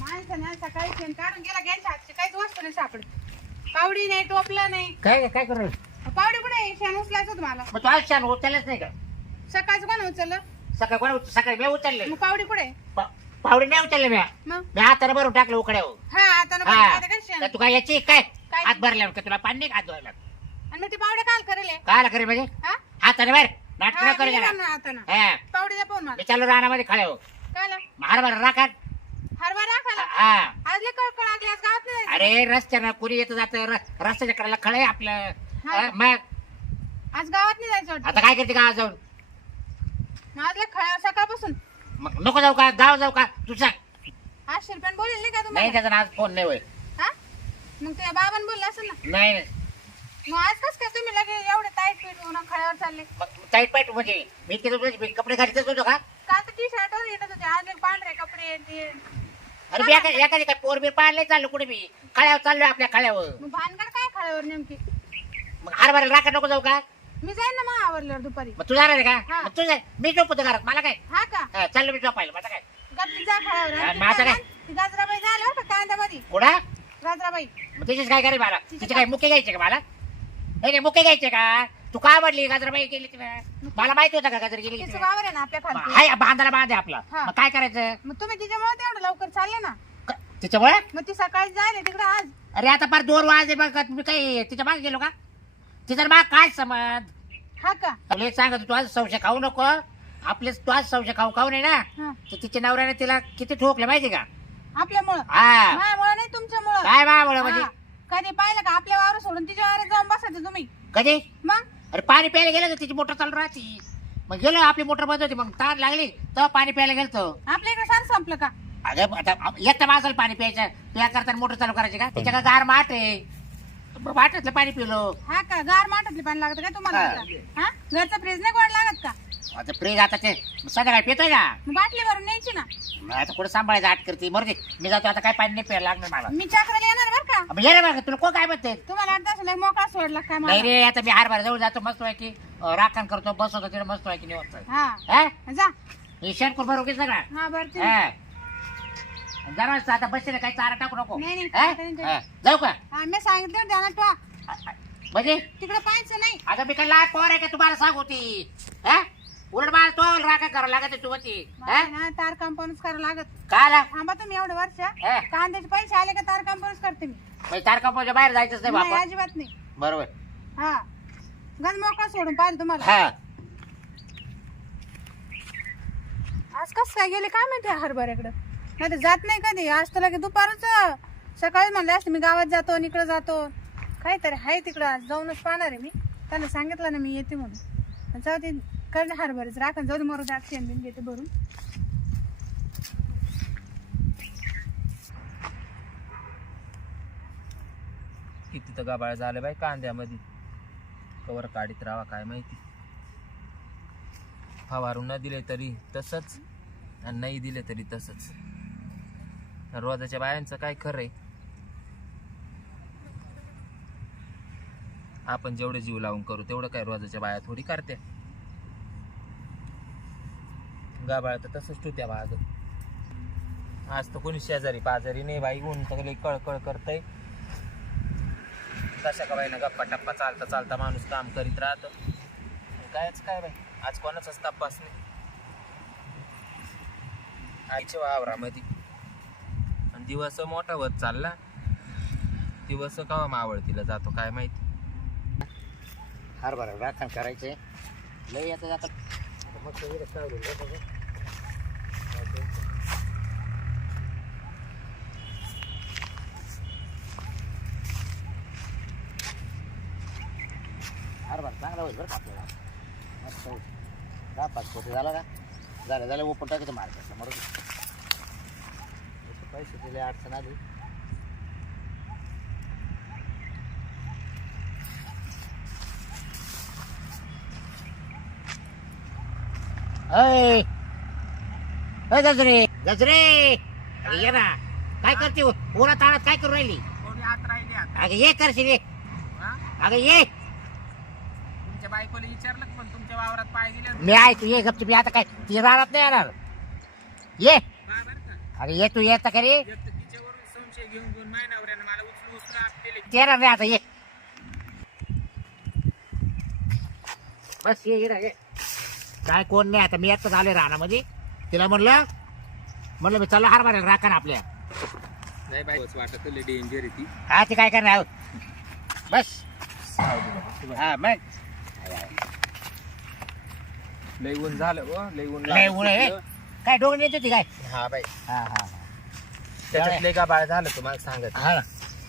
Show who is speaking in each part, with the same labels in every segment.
Speaker 1: माणसाने आज सकाळी शेण काढून गेला घ्यायच्या हातची काहीच वस्तू नाही सापड पावडी नाही टोपलं नाही.
Speaker 2: काय काय करू
Speaker 1: पावडी कुठे आहे? शेण उचलायचं होतं मला.
Speaker 2: मग तू आज छान उचललंच नाही का?
Speaker 1: सकाळचं कोण उचललं?
Speaker 2: सकाळी कोणा उच- सकाळी मी उचलले
Speaker 1: मग पावडी कुठे आहे?
Speaker 2: पा- पावडे नाही उचलले मी
Speaker 1: मग?
Speaker 2: मी हाताने भरून टाकलं उकड्यावर.
Speaker 1: हा आता ना
Speaker 2: हा
Speaker 1: आता काय शेण?
Speaker 2: तर तू काय याची काय?
Speaker 1: काय?
Speaker 2: हात भरल्यावर का तुला? पाणी नाही का हात धुवायला?
Speaker 1: आणि मग ती पावडी काल करेल हे?
Speaker 2: काय करे म्हणजे?
Speaker 1: हा?
Speaker 2: हाताने बाहेर नाटक
Speaker 1: हा,
Speaker 2: करू.
Speaker 1: ना आता ना.
Speaker 2: हा.
Speaker 1: पावडी द्या पाहून मला.
Speaker 2: मी रानामध्ये खळे हो
Speaker 1: काय
Speaker 2: हरभरा राखा
Speaker 1: हरभरा खाला
Speaker 2: हा
Speaker 1: आज लय कळकळ लागली आज गावात नाही जायचं.
Speaker 2: अरे रस्त्यानं कुणी येत जात रस्त्याच्या कडेला खळे आपलं.
Speaker 1: हा.
Speaker 2: हा, मग?
Speaker 1: आज गावात नाही जायचं वाटतं.
Speaker 2: आता काय करते का जाऊन?
Speaker 1: आज लय खळ्यावर सकाळपासून.
Speaker 2: मग नको जाऊ का? गाव जाऊ का? तू सांग.
Speaker 1: आठशे रुपयाने बोलेल नाही का
Speaker 2: नाही
Speaker 1: तुम्हाला
Speaker 2: त्याचा आज फोन नाही होय.
Speaker 1: हा? मग तुझ्या बाबांनी बोललं असेल ना?
Speaker 2: नाही नाही.
Speaker 1: मग आज कस काय तुम्ही लगे एवढे टाईट पीट होऊन खळ्यावर चालले?
Speaker 2: मग टाईट पाईट म्हणजे मी मी कपडे घालतच होतो का?
Speaker 1: काल तर टी शर्टवर येतच होते आज एक पांढरे कपडे ते
Speaker 2: अरे मी एका- एखादी काय पोर बीर पाळले चाललो कुठे मी खळ्यावर चाललोय आपल्या खळ्यावर.
Speaker 1: मग भानगड काय खळ्यावर नेमकी?
Speaker 2: मग हरभरा राखा नको जाऊ का?
Speaker 1: मी जाईन ना मग आवरल्यावर दुपारी.
Speaker 2: मग तू जाणार आहे का?
Speaker 1: हा.
Speaker 2: मग तू जा. मी झोपतो घरात. मला काय?
Speaker 1: हा का?
Speaker 2: हा, चाललो मी झोपायला. माझं काय?
Speaker 1: गप्पी जा
Speaker 2: हा, मग आता काय?
Speaker 1: गाजराबाई
Speaker 2: कुठं?
Speaker 1: गाजराबाई
Speaker 2: मग तिचीच काय करे मला.
Speaker 1: तिचं
Speaker 2: तिचे काय मुके घ्यायचे का मला? नाही नाही मुके घ्यायचे का? तू का आवडली गाजराबाई गेली मला माहिती होतं का गाजर गेली
Speaker 1: तिचं
Speaker 2: तिला?
Speaker 1: वावर आहे ना आपल्या
Speaker 2: हाय बांधाला बांध आहे आपला.
Speaker 1: हा.
Speaker 2: मग काय करायचं?
Speaker 1: मग तुम्ही तिच्यामुळे तेवढं लवकर चालले ना.
Speaker 2: क- तिच्यामुळे?
Speaker 1: मग ती सकाळी जायला तिकडे आज.
Speaker 2: अरे आता फार दोन वाजले बघ तुम्ही काही तिच्यामागे गेलो का? तिचा माग काय समज
Speaker 1: हा का?
Speaker 2: तुला सांगत तू आज संशय खाऊ नको. आपले तू आज संशय खाऊ खाऊ नाही ना?
Speaker 1: हा.
Speaker 2: तर तिच्या नवऱ्याने तिला किती ठोकले माहिती का?
Speaker 1: आपल्यामुळं?
Speaker 2: हा.
Speaker 1: माझ्यामुळं नाही तुमच्यामुळं?
Speaker 2: काय बा म्हणजे?
Speaker 1: हा. कधी पाहिलं का आपल्या वावर सोडून तिच्या वावरात जाऊन बसायचं तुम्ही?
Speaker 2: कधी?
Speaker 1: मग?
Speaker 2: अरे पाणी प्यायला गेलं तर तिची मोटर चालू राहते. मग गेलो आपली मोटर बंद होती मग तार लागली तेव्हा पाणी प्यायला गेलतो.
Speaker 1: आपल्या इकडे सांग संपलं का?
Speaker 2: अगं आता येतं माणसाला पाणी प्यायचं. प्या करताना मोटर चालू करायची का? त्याच्या का गार माठ आहे. माठातलं पाणी पिलो.
Speaker 1: हा का? गार माठातले पाणी लागत का तुम्हाला
Speaker 2: हा.
Speaker 1: हा? घरचं फ्रीज नाही गोड लागत का?
Speaker 2: आता फ्रीज आता ते संध्याकाळी पितोय का?
Speaker 1: मग बाटली भरून न्यायची ना.
Speaker 2: मग आता कुठं सांभाळायचं आठ करते? मरू दे. मी जातो आता काय पाणी नाही प्यायला लागणार मला.
Speaker 1: मी चक्राला येणार बरं का?
Speaker 2: मग ये रे बरं तुला कोण काय म्हणते
Speaker 1: तुम्हाला अर्धा तास लय मोकळा सोडला काय
Speaker 2: नाही
Speaker 1: मला
Speaker 2: रे आता मी हार जवळ जातो मस्त आहे की राखण करतो बसवतो तिथे मस्त आहे की निवडतो
Speaker 1: हा.
Speaker 2: हा?
Speaker 1: जा.
Speaker 2: हे शेण कोण बरोबर सगळा?
Speaker 1: हा बरं ते-
Speaker 2: जरा आता बसले काही चारा टाकू नको.
Speaker 1: नाही, नाही,
Speaker 2: हा?
Speaker 1: नाही, नाही.
Speaker 2: हा. जाऊ का?
Speaker 1: हा मी सांगितलं ध्यानात ठेवा.
Speaker 2: म्हणजे?
Speaker 1: तिकडे पाहायचं नाही.
Speaker 2: आता मी काय लहान पोर आहे का तुम्हाला सांग होती हा? उलट मला तो राखा करावं लागत तू होती
Speaker 1: मला ना तार कंपाऊंडच करावं लागत.
Speaker 2: काय
Speaker 1: थांबा तुम्ही एवढे वर्ष.
Speaker 2: हा.
Speaker 1: कांद्याचे पैसे आले का तार कंपाऊंडच करते मी.
Speaker 2: म्हणजे तार कंपाऊंडच्या बाहेर जायचंच नाही
Speaker 1: नाही
Speaker 2: बापा
Speaker 1: अजिबात नाही.
Speaker 2: बरोबर.
Speaker 1: हा. गण मोकळा सोडून पाहिलं तुम्हाला.
Speaker 2: हा.
Speaker 1: आज कस काय गेले काय माहिती हरभऱ्याकडं? नाही तर जात नाही कधी. आज तर लगे दुपारच सकाळी म्हणले असते मी गावात जातो आणि इकडं जातो. काहीतरी आहे तिकडं. आज जाऊनच पाहणार आहे मी. त्यांना सांगितलं ना मी येते म्हणून. जाऊ दे. कळलं हरभरच. राखण जाऊ दे मरू दात शेण बिन घेते भरून.
Speaker 3: किती तर गाबाळ झालं बाई कांद्यामध्ये. कवर काढीत राहा काय माहिती. फवारून न दिले तरी तसंच आणि नाही दिले तरी तसंच. रोजाच्या बायांचं काय खरंय? आपण जेवढे जीव लावून करू तेवढं काय रोजाच्या बाया थोडी करते गाबाळ तर तसंच टुत्या बाग आज तर कोणी शेजारी पाजारी नाही बाई ऊन सगळे कळकळ करतय. कशा का बाईना गप्पा टप्पा चालता चालता माणूस काम करीत राहतो. कायच काय बाई आज कोणाचाच तपास नाही. आईच्या वावरामध्ये. आणि दिवस मोठा होत चालला. दिवस कवा मावळतीला जातो काय माहिती.
Speaker 2: हरभरा राखण करायचे लय आता जाता. मस्त इकडे सावलीला बसायचं. हरभरा चांगला होईल बरं का आपल्याला. मस्त होईल. दहा पाच कोटी झाला का? झालं झालं ओपन टाकायचं मार्केटला मरू पैसे दिले अडचण आली. Hey! अय गजरे गजरे ये ना काय करते उन्हा ताणात काय करू राहिली? अगं ये करशील ये. अगं ये.
Speaker 3: तुमच्या बायकोला विचारलं पण तुमच्या वावरात पाय गेले
Speaker 2: मी तू ये गपची मी आता काय ती राहत नाही येणार. ये. अरे ये तू येत खरी
Speaker 3: तिच्यावरून संशय घेऊन घेऊन माय नवऱ्यानं मला उचलून उचलून आपलेले
Speaker 2: ते ना मी आता ये. बस ये ये ना, ये. काय कोण नाही आता मी आत्ताच आले रानामध्ये. तिला म्हणलं म्हणलं मी चला हार मारेल राखा ना आपल्या.
Speaker 3: नाही बाई वाटत डेंजर आहे ती.
Speaker 2: हा ते काय करणार आहोत बस. हा मग.
Speaker 3: लय ऊन झालं हो लय ऊन
Speaker 2: लय ऊन आहे. काय डोंगर येत होती काय?
Speaker 3: हा बाई.
Speaker 2: हा हा
Speaker 3: त्याच्यात लय का बाळ झालं तुम्हाला सांगत.
Speaker 2: हा.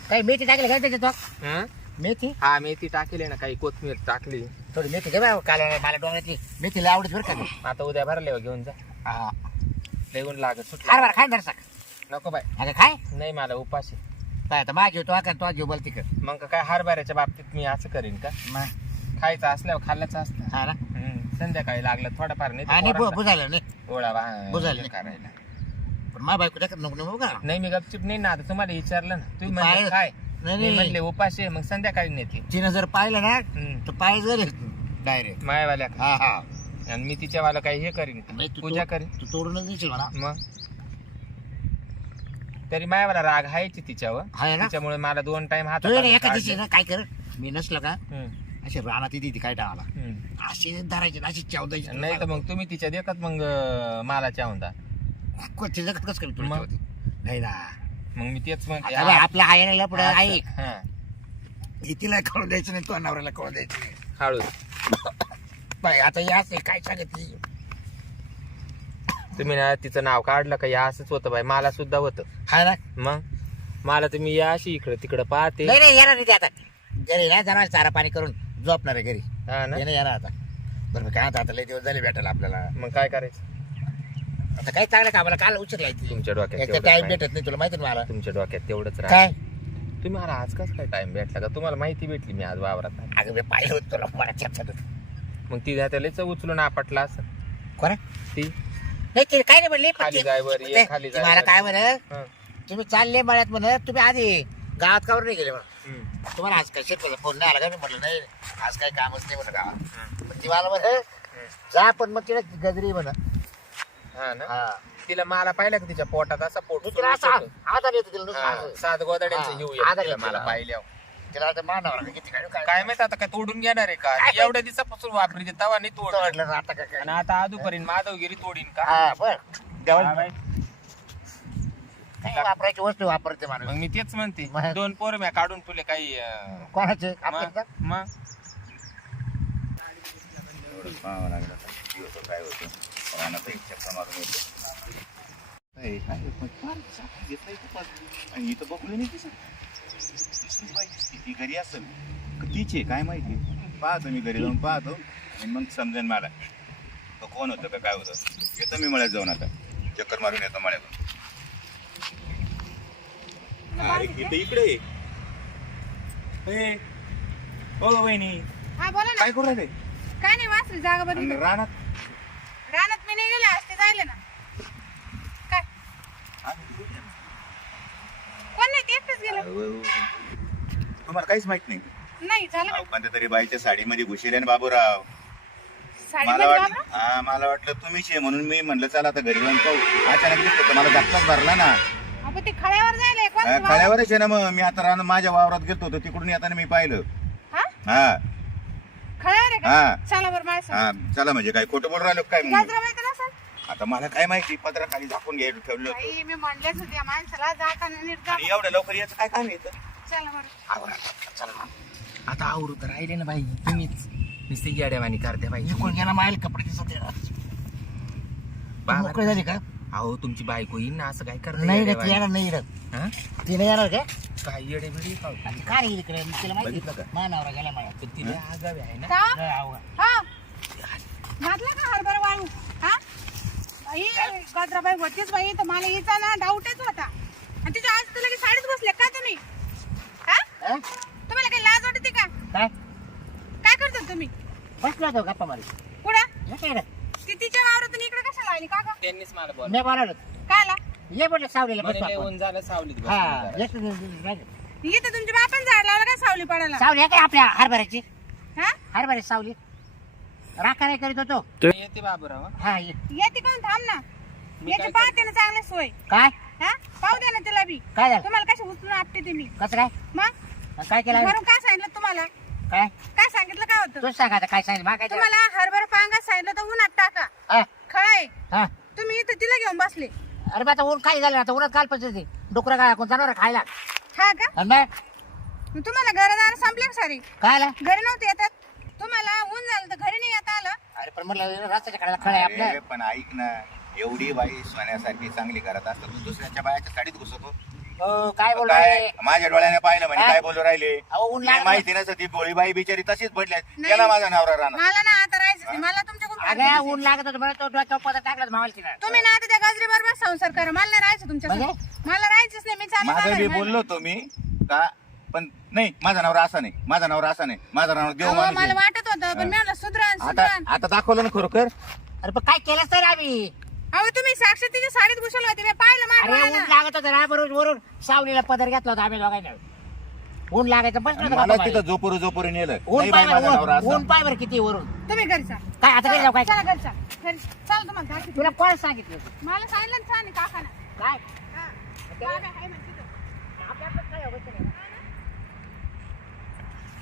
Speaker 2: काही मेथी टाकली काय त्याच्यात
Speaker 3: हं?
Speaker 2: मेथी?
Speaker 3: हा मेथी टाकली ना काही कोथमीर टाकली.
Speaker 2: थोडी मेथी घे बा काल मला डोंगरातली मेथी लय आवडत बरं का ती.
Speaker 3: आता उद्या भरले घेऊन जा.
Speaker 2: हा.
Speaker 3: लय ऊन लागत सुटलं.
Speaker 2: हार बरं खाय
Speaker 3: नको बाई.
Speaker 2: अगं काय
Speaker 3: नाही मला उपाशी
Speaker 2: काय आता माझी तो का तो जीव बोलती कर
Speaker 3: मग काय हरभऱ्याच्या बाबतीत मी असं करीन का? खायचं असल्यावर खाल्ल्याचं असतं.
Speaker 2: हा ना.
Speaker 3: संध्याकाळी लागलं थोडंफार नाही तर
Speaker 2: नाही
Speaker 3: पोरांना
Speaker 2: बुजायला नाही.
Speaker 3: गोळा बा-
Speaker 2: बुजायला नाही.
Speaker 3: करायला.
Speaker 2: पण मा बायको टाकत नको नको का
Speaker 3: नाही मी गपचिप नाही ना आता तुम्हाला विचारलं ना. तुम्ही
Speaker 2: पाय-
Speaker 3: म्हणले काय
Speaker 2: नाही,
Speaker 3: मी
Speaker 2: नाही.
Speaker 3: म्हणले उपाशी आहे, मग संध्याकाळी नेते.
Speaker 2: तिनं जर पाहिलं ना. तर पाय जर डायरेक्ट.
Speaker 3: मायावाल्या
Speaker 2: हा हा.
Speaker 3: आणि मी तिच्यावाला काही हे करीन.
Speaker 2: तू
Speaker 3: पूजा करीन.
Speaker 2: तू तोडूनच देशील म्हणा.
Speaker 3: मग? तरी मायावाला राग हायची तिच्यावर.
Speaker 2: आहे ना?
Speaker 3: त्याच्यामुळे मला दोन टाइम हात
Speaker 2: तू एका दिवशी ना काय कर? मी नसलं का. अशी रानात येते ती काय टाळाला?
Speaker 3: हं.
Speaker 2: अशी धरायची अशी चौदायची
Speaker 3: नाही तर मग तुम्ही तिच्या देखत मग अं, मला चावून
Speaker 2: कोणती जगत कसं करेल तुला
Speaker 3: मग?
Speaker 2: नाही ना.
Speaker 3: मग मी तेच म्हणते
Speaker 2: आता बघ, आपल्या आहे ना पुढे
Speaker 3: असं.
Speaker 2: ऐक
Speaker 3: हं.
Speaker 2: ही तिला कळू द्यायचं नाही तो नवऱ्याला कळू द्यायचं नाही.
Speaker 3: हळू
Speaker 2: बाय आता या असेल काय सांगत
Speaker 3: तुम्ही ना तिचं नाव काढलं का या असंच होतं बाई मला सुद्धा होतं.
Speaker 2: हा ना?
Speaker 3: मग? मला तुम्ही या अशी इकडं तिकडं पाहते.
Speaker 2: नाही नाही येणार नाही ते आता. घरी ना जाणार चारा पाणी करून झोपणार आहे घरी.
Speaker 3: हा ना?
Speaker 2: नाही येणार आता. बरं मी काय आता आता लय दिवस झाले भेटायला आपल्याला.
Speaker 3: मग काय करायचं?
Speaker 2: आता काही चांगलं कामाला काल उचलला ती
Speaker 3: तुमच्या डोक्यात तेवढंच
Speaker 2: टाइम
Speaker 3: राहील.
Speaker 2: भेटत नाही तुला माहिती ना मला.
Speaker 3: तुमच्या डोक्यात तेवढंच राहा
Speaker 2: काय?
Speaker 3: तुम्ही मला आज कस काय टाइम भेटला का? तुम्हाला माहिती भेटली मी आज वावरात.
Speaker 2: अगं मी पाहिलं होतं तुला मला चर्चा
Speaker 3: मग ती त्यालाच उचलून आपटला असं
Speaker 2: कोणा
Speaker 3: ती
Speaker 2: नाही ते काय नाही म्हणले पण
Speaker 3: खाली
Speaker 2: ते-
Speaker 3: जाय वर ये,
Speaker 2: ते-
Speaker 3: खाली
Speaker 2: ते
Speaker 3: जाय
Speaker 2: मला
Speaker 3: वर
Speaker 2: काय. म्हण
Speaker 3: हं.
Speaker 2: तुम्ही चालले मळ्यात म्हण तुम्ही आधी गावात कावर नाही गेले म्हणून. तुम्हाला आज काय शेतकऱ्याचा फोन नाही आला का मी म्हटलं नाही आज काही कामच नाही म्हणलं गावात. मग ती मला म्हण जा पण मग तिला गजरी म्हण
Speaker 3: हा ना
Speaker 2: हा
Speaker 3: तिला मला पाहिलं का तिच्या पोटात असा पोट
Speaker 2: मी तिला
Speaker 3: सुरू
Speaker 2: असं
Speaker 3: होतं.
Speaker 2: आधार येतो तिला नुसतं
Speaker 3: हा,
Speaker 2: असं.
Speaker 3: सात गोदाड्यांचं
Speaker 2: हा,
Speaker 3: मला
Speaker 2: तिला.
Speaker 3: पाहिल्यावर
Speaker 2: तिला आता किती काय काय
Speaker 3: काय माहीत आता काय तोडून घेणार आहे का?
Speaker 2: काय
Speaker 3: ती एवढ्या दिवसापासून वापरी तवा नाही तोड
Speaker 2: आता काय काय
Speaker 3: आणि आता आजूपर्यंत माधवगिरी तोडीन का?
Speaker 2: हा बर.
Speaker 3: हा,
Speaker 2: जेवण
Speaker 3: बाई.
Speaker 2: काही वापरायची वस्तू वापरते
Speaker 3: मग
Speaker 2: माणूस
Speaker 3: मी तेच म्हणते
Speaker 2: मग?
Speaker 3: दोन पोर म्या काढून तुले काही अं,
Speaker 2: कोणाचे?
Speaker 3: मग?
Speaker 2: आपल्या
Speaker 3: मग?
Speaker 4: एवढं पाहावं लागलं आता. दिवस काय होतं? रानात एक चक्कर मारून येतो. काय काय पण फार चांगलं दिसतंय खूप आज. आणि इथं बघलं नाही दिसत. ती घरी असेल? तिचे काय माहिती? पाहतो मी घरी जाऊन पाहतो. आणि मग समजेन मला. तो कोण होतं का काय होतं? येतो मी मळ्यात जाऊन आता. चक्कर मारून येतो मळ्यातून अरे इकडे ये. ए, ओ वहिनी.
Speaker 1: हा बोला ना.
Speaker 4: काय करू राहिले?
Speaker 1: काय नाही वाचली जागा बरी
Speaker 4: आणि रानात?
Speaker 1: रानात मी नाही गेले असते जायले ना. काय? कोण नाही ते एकटेच गेलं.
Speaker 4: तुम्हाला काहीच माहीत नाही.
Speaker 1: नाही झालं
Speaker 4: अहो, कोणत्या तरी बाईच्या साडीमध्ये घुसले आणि बाबूराव.
Speaker 1: साडी
Speaker 4: मला
Speaker 1: मध्ये
Speaker 4: वाटलं
Speaker 1: बाबा
Speaker 4: हा मला वाटलं तुम्हीच आहे म्हणून मी म्हणलं चला आता घरी जाऊन पाहू. अचानक दिसतो तर मला धक्काच भरला ना.
Speaker 1: आपण ते खळ्यावर जायले कोण
Speaker 4: अं, खळ्यावरच आहे ना मग. मी आता राहणं माझ्या वावरात गेलो होतो तिकडून येताना मी पाहिलं.
Speaker 1: हा?
Speaker 4: हा.
Speaker 1: खळ्यावर आहे
Speaker 4: हा.
Speaker 1: का चला बरं माझ्या
Speaker 4: हा चला म्हणजे काय खोटं बोल राहिलो काय मग?
Speaker 1: गाजरा माहिती ना सर
Speaker 4: आता मला काय माहिती पत्रा खाली झाकून घ्यायला ठेवलं होतं.
Speaker 1: आई मी म्हणलेच होते या माणसाला जाताना नीट जा
Speaker 4: आणि एवढ्या लवकर याचं काय काम येतं
Speaker 1: चला
Speaker 3: आता आवरू तर राहिले ना बाई. तुम्हीच. नुसती गाड्यावानी करते बाई.
Speaker 2: इकडून गेला माईल कपडे दिसत
Speaker 3: बाबा-
Speaker 2: मोकळी झाली का?
Speaker 3: अहो तुमची बायको येईन ना. असं काय करते
Speaker 2: नाही रे ती
Speaker 3: येड्यावानी?
Speaker 2: येणार नाही
Speaker 3: हा?
Speaker 2: ती नाही येणार का?
Speaker 3: काय येडे बिडे का?
Speaker 2: आणि काय रे इकडे? तिला माहिती
Speaker 4: बघितलं का?
Speaker 2: मानावर गेला मला
Speaker 3: पण तिला आगावी आहे ना.
Speaker 1: का?
Speaker 2: लय.
Speaker 1: हा. घातला का हरभरा वाळू? हा? बाई गजराबाई होतीच बाई. तर मला हिचा ना डाऊटच होता. आणि तिच्या आज तुला साडीच बसले. का तुम्ही हा? तुम्हाला काही लाज वाटते का?
Speaker 2: काय?
Speaker 1: काय करता तुम्ही?
Speaker 2: बसला होतो गप्पा मारी
Speaker 1: कुठं?
Speaker 2: हे काय रे?
Speaker 1: ती तिच्या वावरातून इकडे कशाला आली? का गं?
Speaker 3: त्यांनीच मला बोल
Speaker 2: मी बोलावलं.
Speaker 1: काय आला
Speaker 2: ये म्हटलं सावलीला बसू आपण.
Speaker 3: ऊन झालं सावलीत बसून
Speaker 2: हा
Speaker 3: जरा.
Speaker 2: येतो नाही- नाही.
Speaker 1: इथं तुमच्या बापान झाड लावलं काय सावली पडायला?
Speaker 2: सावली आहे काय आपल्या हरभऱ्याची?
Speaker 1: हा?
Speaker 2: हरभऱ्याची सावली. राखा नाही करीत होतो.
Speaker 3: येते बाबूराव हं?
Speaker 2: हा ये.
Speaker 1: येते कोण? थांब ना.
Speaker 3: मी
Speaker 1: याची
Speaker 3: काय
Speaker 1: पाहते ना चांगली सोय.
Speaker 2: काय?
Speaker 1: हा? पाहू द्या ना तिला बी.
Speaker 2: काय झालं?
Speaker 1: तुम्हाला कशी उचलून आपते ते मी.
Speaker 2: कसं काय?
Speaker 1: मग?
Speaker 2: काय केलं?
Speaker 1: घरून काय सांगितलं तुम्हाला?
Speaker 2: काय?
Speaker 1: काय सांगितलं? काय होतं?
Speaker 2: तूच सांग आता काय सांगितलं? मा काय ते?
Speaker 1: तुम्हाला हरभरा पांगा सांगितलं तर उन्हात टाका.
Speaker 2: हा,
Speaker 1: खळाय.
Speaker 2: हा.
Speaker 1: तुम्ही इथं तिला घेऊन बसले.
Speaker 2: अरे बा आता ऊन काय झालं आता उन्हात काल पाहिजे डुकरं काय कोण जनावर खायला?
Speaker 1: हा का?
Speaker 2: मग?
Speaker 1: मग तुम्हाला घरदार संपले का सारी?
Speaker 2: काय आला
Speaker 1: घरी नव्हते येतात. तुम्हाला ऊन झालं तर घरी नाही येता आलं.
Speaker 2: अरे पण म्हटलं रस्त्याच्या कडेला खळ आहे
Speaker 4: अरे,
Speaker 2: आपलं
Speaker 4: पण ऐक ना एवढी बाई सोन्यासारखी चांगली करत असतात तू दुसऱ्याच्या बायाच्या साडीत घुसतो
Speaker 2: हो काय बोल
Speaker 4: काय? माझ्या डोळ्याने पाहिलं म्हणजे? काय बोलू राहिले?
Speaker 2: अहो, ऊन
Speaker 4: मी
Speaker 2: लागलं.
Speaker 4: माहिती नसतं ती भोळी बाई बिचारी तशीच पडल्या
Speaker 1: नाही.
Speaker 4: गेला माझा नवरा राहणार.
Speaker 1: मला ना आता राहायचं नाही. मला तुमच्याकडून
Speaker 2: अगं ऊन लागत होतं बरं तो डोक्यावर पदर टाकला मावाला तिला
Speaker 1: तुम्ही ना आता त्या गजरी बरोबर संसार करा. मला नाही राहायचं तुमच्या
Speaker 2: म्हणजे?
Speaker 1: मला राहायचंच नाही. मी चालले
Speaker 4: माझं
Speaker 1: जाणार आहे.
Speaker 4: बोललो होतो मी का? पण नाही माझा नवरा असा नाही. माझा नवरा असा नाही. माझा नवरा देव
Speaker 1: अहो,
Speaker 4: माणूस
Speaker 1: मला
Speaker 4: आहे.
Speaker 1: वाटत होतं पण मी म्हणलं सुधरण
Speaker 4: आता
Speaker 1: सुधरण
Speaker 4: आता दाखवलं ना खरोखर?
Speaker 2: अरे पण काय केलंच तर आम्ही?
Speaker 1: अहो तुम्ही साक्षी तिच्या साडीत घुसले होते मी पाहिलं
Speaker 2: अरे ऊन लागत होतं ना वरून सावलीला पदर घेतला होता आम्ही दोघांनी. ऊन लागायचं बसलो होतो
Speaker 4: मला तिथं
Speaker 2: बाहेर.
Speaker 4: झोपूर झोपूर नेलं.
Speaker 2: ऊन
Speaker 4: नाही
Speaker 2: पाय
Speaker 4: बाई माझा नवरा
Speaker 2: बरं, ऊन- ऊन
Speaker 4: असा.
Speaker 2: पाय बरं किती वरून.
Speaker 1: तुम्ही घरी जा.
Speaker 2: काय आता काय जाऊ काय?
Speaker 1: चला घरी जा. घरी. चला तुम्हाला घास
Speaker 2: तुला कोण सांगितलं होतं?
Speaker 1: मला सांगितलं ना छान काकाना. काय? आपल्या आपल्यात काय अवस्था नाही.